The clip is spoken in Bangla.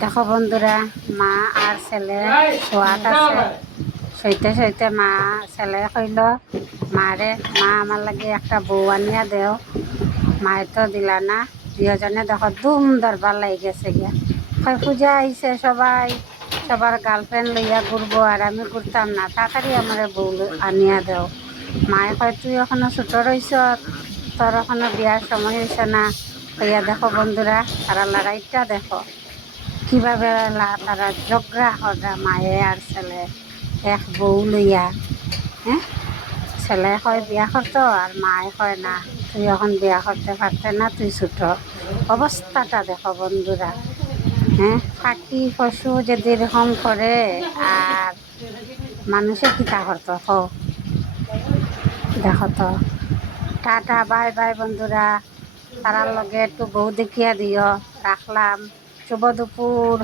দেখো বন্ধুরা, মা আর ছেলে শোয়াত আছে। সইতে সইতে মা ছেলে কইল, মারে মা আমার লাগে একটা বউ আনিয়া দেও। মায়ে তো দিলা না। দুজনে দেখো দুম দরবার লাগি গেছে গিয়া। কয় পূজা আইছে, সবাই সবার গার্লফ্রেন্ড লইয়া ঘুরবো আর আমি ঘুরতাম না, তাড়াতাড়ি আমার বউ আনিয়া দেও। মায়ে কয় তুই এখনো ছোট রইছ, তোর এখনো বিয়ার সময় হয়েছে না। কইয়া দেখো বন্ধুরা, তারা লড়াইটা দেখো কিভাবে তারা ঝগড়া করে, মায়ে আর ছেলে এক বউ লইয়া। হ্যাঁ, ছেলে কয় বিয়া করতো আর মায়ে কয় না, তুই এখন বিয়া করতে পারতে না, তুই ছোট। অবস্থাটা দেখো বন্ধুরা। হ্যাঁ, পাখি পশু যদি এরকম করে আর মানুষে কিতা করতো হোক। দেখো তো, টাটা বাই বাই বন্ধুরা। তারার লগে একটু বউ দেখিয়া দিও। রাখলাম। শুভ দুপুর।